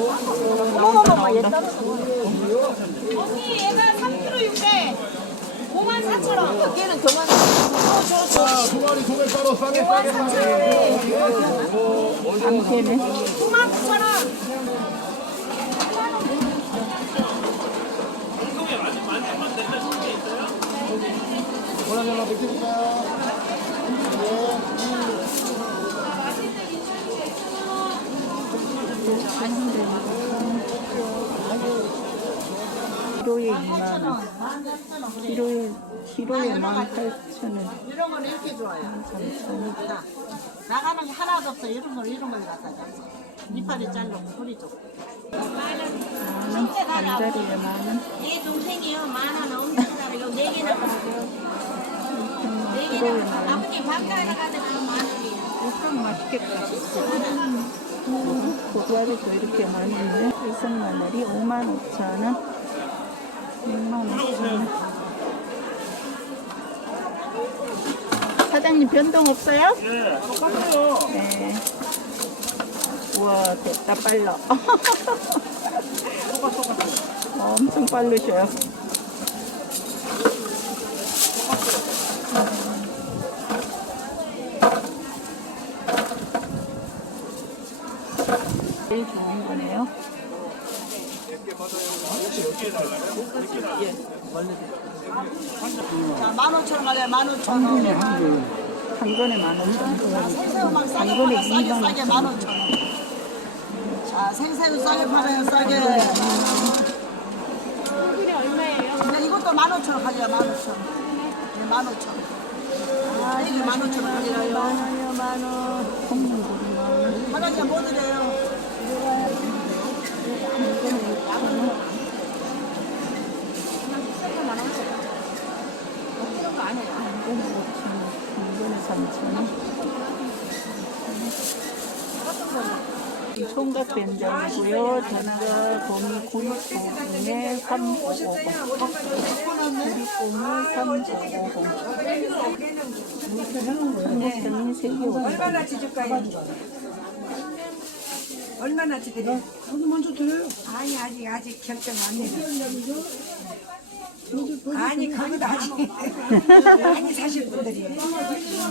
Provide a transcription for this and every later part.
어머머머 옛날에 언니 얘가 3kg 6대 5만 4천 원. 걔는 그만 자, 두 마리 소매 따로 싸게 싸게 싸게. 안되네 9만 9천 원. 원하는 하나 드릴까요? 키로에 2만원 키로에 키로에 18,000원 이런 거는 이렇게 좋아요. 자, 나가는 게 하나도 없어. 이런 걸 이런 걸 갖다 줘. 이파리 잘라 소리 좀. 만원 반자리에 만 원 얘 동생이요. 만원 엄청 잘해요. 네 개나 먹어요. 네 키로에 개나. 아버님 밥가러 가다가 만 원이에요. 일단 맛있겠다 고구아리도 이렇게 많이 있네 일성마늘이 5만 5천원 6만 5천원 사장님 변동 없어요? 네. 똑같아요 네. 우와 됐다 빨라. 어, 엄청 빠르셔요 제일 좋은 거네요 자, 만 오천 원 가려 만 오천 원. 한 건에 만 원천 생새우 막 싸게 한 건에 팔아 싸게 2만 싸게 만 오천 원. 자, 생새우 싸게 팔아요 싸게. 근데 이것도 만 오천 원 가져요 만 오천 원. 네, 만 오천 원. 아, 이게 만 오천 원 가져요. 하나씩 뭐 드려요? 한 건에 5천원 한 건에 3천원 총각 된장이고요. 전가 곰이 구리콩에 3950 구리콩이 3950 한국전이 3개 5 얼마나 지드려? 저도 먼저 드려요. 아니 아직 아직 결정 안 해요. 아니 그것도 아직 많이 사실 분들이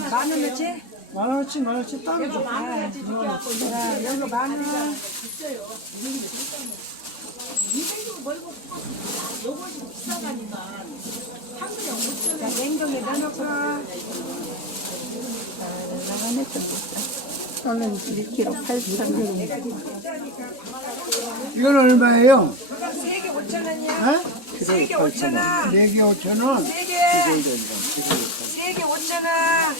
만 원어치? 만 원치 만 원치 따로 줘. 아, 여기 만 원. 자, 냉동에 넣어놓고. 저는 1kg 8,000원. 이건 얼마예요? 세개 5천 원이야. 네? 세개 5천 원. 네개 5천 원. 세개 세개 5천 원.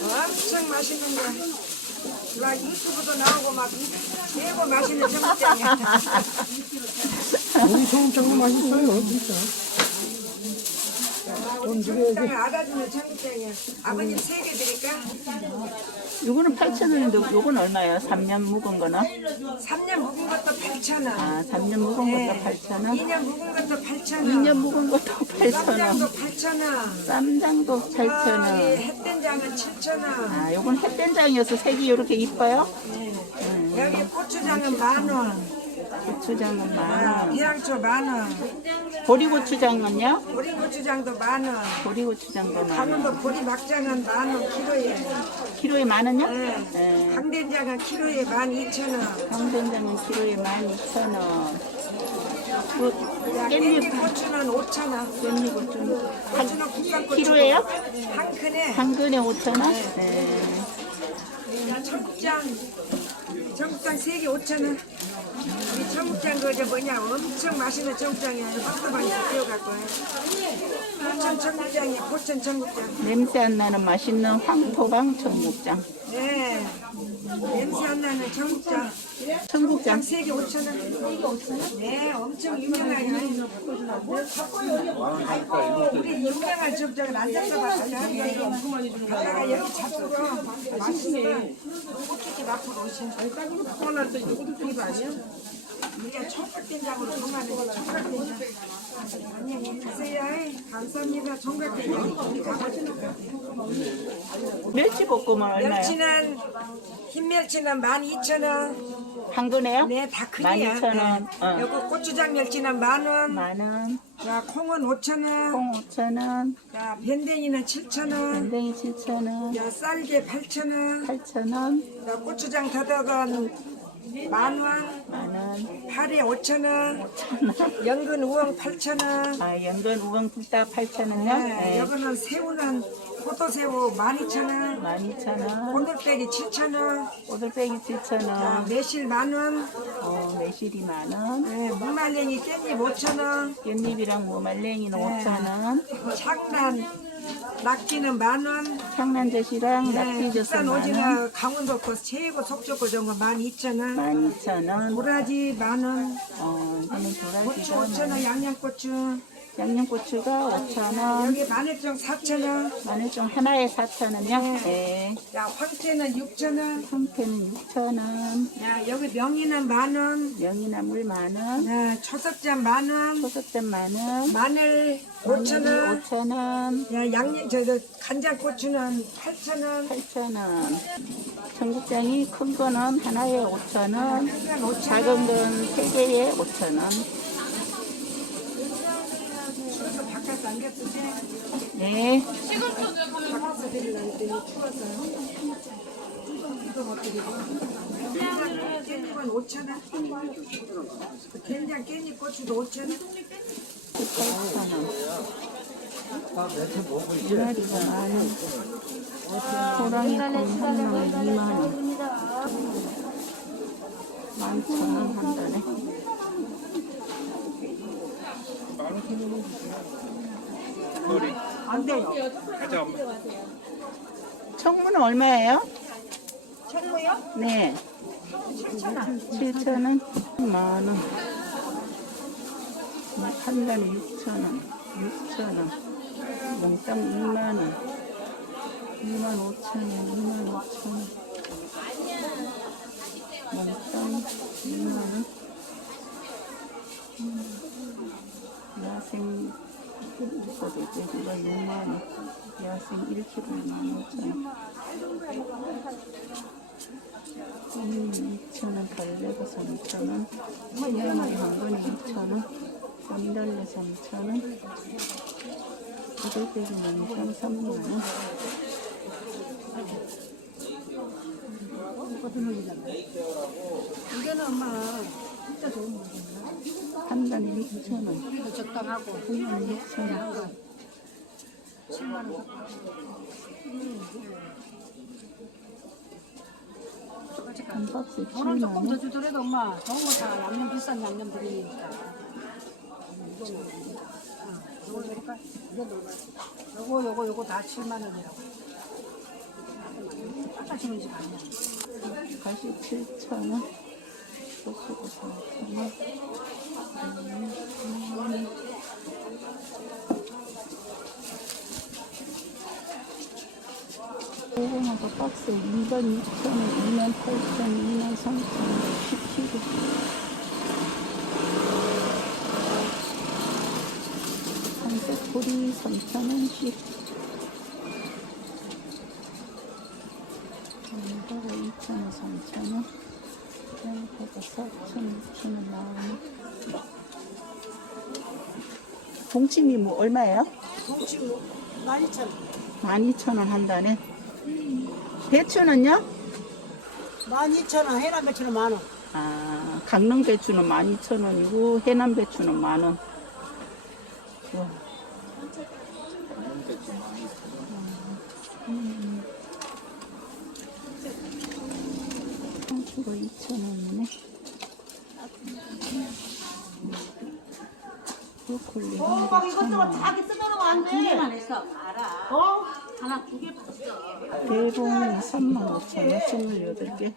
엄청 맛있는 거. 막 유튜브도 나오고 막 최고 맛있는 청국장이야. 우리 청국장도 맛있어요, 진짜. 돈. 청국장을 알아주는 청국장이야. 아버님 세 개 드릴까? 요거는 8,000원인데 요건 얼마예요? 3년 묵은 거는? 3년 묵은 것도 8천 원. 아, 3년 묵은 것도 8,000원? 2년 묵은 것도 8천 원. 2년 묵은 것도 8,000원. 쌈장도 8천 원. 쌈장도 아, 예, 8,000원. 햇된장은 7천 원. 아, 요건 햇된장이어서 색이 이렇게 이뻐요? 여기 고추장은 만 원. 고추장은 아, 만원. 만 원. 보리고추장은요? 보리 고추장도 만 원. 보리고추장도 만 원. 강원도 보리 막장은 만원 키로에. 키로에 만 원요? 네. 네. 강된장은 키로에 만 이천 원. 강된장은 키로에 12,000원. 그 야, 깻잎, 깻잎 고추는 오천 원. 깻잎은 고추는 국산 고추. 키로예요? 한 큰에 한 근에 5,000원? 네. 청국장. 청국장 세개 오천 원. 이 청국장 그저 뭐냐 엄청 맛있는 청국장이야. 박스방에서 띄워갖고 해. 포천 청국장이 포천 청국장. 냄새 안 나는 맛있는 황토방 청국장. 네. 냄새 안 나는 청국장. 청국장 세 개 5천 원. 세개 5천 원? 네, 엄청 유명하게. 우리 유명한 접장을 안 잡숴봤어요. 가다가 여기 잡수고 맛있네. 고깃집 앞으로 오신. 아니, 포함할 때 이것도 되게 아니야? 우리가 총각된장으로 통하는 총각된장. 안녕히 계세요. 감사합니다. 우리 가보시니까. 멸치볶음은 얼마요? 멸치는 흰 멸치는 12,000원. 한 근에요? 네, 다 크네요. 12,000원. 네. 어. 요거 고추장 멸치는 만 원. 만 원, 자, 콩은 5,000원. 콩 5천 원, 자, 변댕이는 7,000원. 밴댕이 7천 원, 자, 쌀게 8,000원. 8천 원, 자, 고추장 더덕은 만 원. 만 원, 파리 5,000원. 연근 우엉 8,000원. 아 연근 우엉 둘다 8천 원요? 네, 네, 여기는 새우는 포도새우 12,000원. 12,000원, 곤돌빼기 7,000원. 오돌빼기 7천 자, 원, 매실 만원. 어, 매실이 만 원, 네, 무말랭이 깻잎 5,000원. 깻잎이랑 무말랭이는 네. 5천 원, 창란 낙지는 만 원. 평란젓이랑 네, 낙지젓은 국산 만 원, 오징어 강원도 거 최고 속 좋고 좋은 거 12,000원. 12,000원, 도라지 만 원. 어, 이거는 고추 도라지가 5,000원 양념고추. 양념고추가 5,000원, 여기 마늘종 4,000원. 마늘종 하나에 4,000원이요? 네. 야, 황태는 6,000원. 성태는 6,000원, 야, 여기 명이는 만원. 명이나물 만원, 야, 초석장 만원. 소속점 만원, 마늘 5,000원. 5,000원, 야, 양념, 저, 저, 간장고추는 8,000원. 8,000원. 청국장이 큰 거는 하나에 5,000원, 한간 5,000원. 작은 건 3개에 5,000원. 네. 깻잎은 5,000원. 된장 깻잎 고추도 5,000원. 8,000원. 이마리가 만원. 호랑이 콩 하나는 2만 원. 11,000원 한 달에. 안 돼요. 청무는 얼마예요? 청무요? 네. 7,000원. 7,000원, 만 원. 한 달에 6,000원, 6,000원. 몽땅 2만 원. 2만 5천원, 2만 5천원. 몽땅 2만 원. 야생 소고기 돼지가 6만원. 야생 1kg에 15,000원. 음, 2,000원, 달래가 3,000원, 시야마리 한 번에 2,000원, 쌈달래 3,000원, 부들빼기 몽땅 3만원. 이거는 엄마 진짜 좋은 거잖아. 한 단에 6,000원, 적당하고 한 단에 6,000원, 7만 원. 한 박스에 돈은 조금 7만원, 더 주더라도 엄마 좋은 거다 양념 비싼 양념. 요거 드릴까? 이건 얼마? 요거 요거 요거 다 7만 원이라고. 똑같이 집 아니야. 가시 7,000원, 소스도 4,000원, 소금하고 박스에 2만 6,000원, 2만 8,000원, 2만 3,000원, 10kg. 한색 보리 3,000원씩. 이거가 2,000원, 3,000원. 4,000원, 6,000원 나오네. 동치미 뭐 얼마예요? 동치 12,000원. 12,000원 한 단에. 배추는요? 12,000원, 해남 배추는 만 원. 아, 강릉 배추는 12,000원이고 해남 배추는 만원. 우와. 상 추가 2,000원이네. 브로콜리 한개 1,000원. 자기 쓰도록 안 돼. 두 개만 했어. 알아. 어? 하나 두 개 봤어. 대봉이 35,000원, 28개.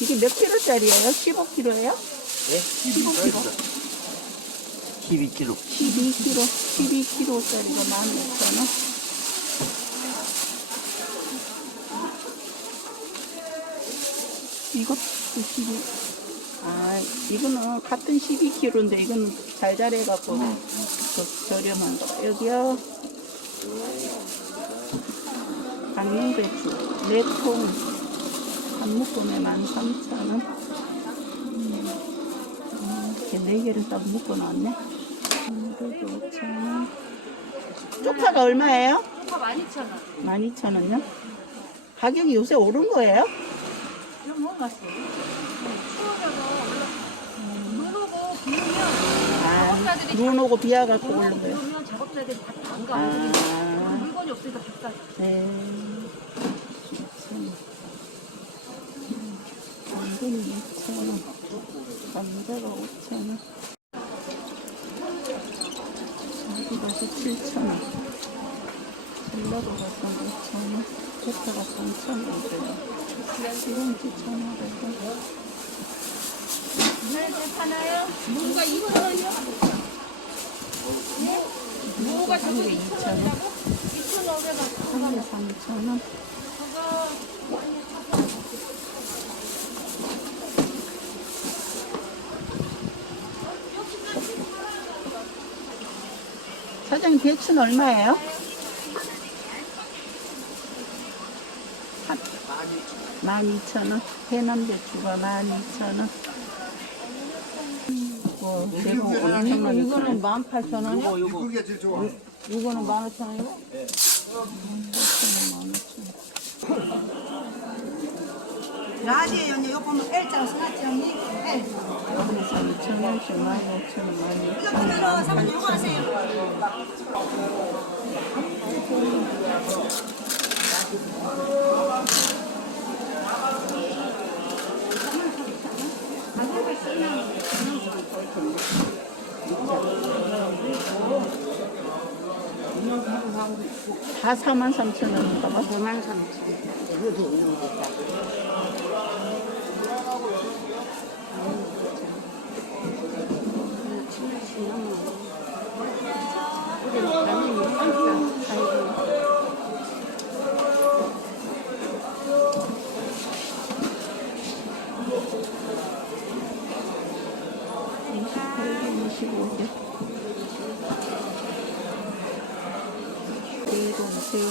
이게 몇 킬로짜리예요? 15킬로예요? 네? 15킬로. 12kg. 12kg. 12kg짜리가 16,000원. 이것도 12. 아, 이거는 같은 12kg인데 이건 잘 자래갖고 더 저렴한 거. 여기요. 강릉배추 4통 한 묶음에 13,000원. 음, 이렇게 4개를 딱 묶어 놨네. 5,000원. 쪽파가 얼마예요? 오빠 12,000원. 12,000원요? 가격이 요새 오른 거예요? 좀. 추워져서 오고 비오면 아, 눈 오고 비와 갖고 오른 거예요? 작업자들이 다 안 가. 아, 물건이 없으니까 다 싸. 네. 당근 2,000원. 감자가 5,000원. 여기 가서 7,000원. 전라도 가서 5,000원. 대파가 3,000원. 지금 9,500원. 하나요? 뭔가 2,000원이요? 뭐가 자꾸 2,000원. 2,500원. 한개 3,000원. 사장님 배추는 얼마예요? 한 12,000원. 해남 배추가 12,000원. 와, 대구 엄청나게 이거는 18,000원이요? 이게 제일 좋아. 이거는 15,000원이요? 라지에 언니 요거 보면 L자로 써놨지 언니? L. 여기서 2,000원씩 15,000원, 12,000원. 그대로 사모님 요거 하세요. 다 43,000원인가 봐. 43,000원. 새우는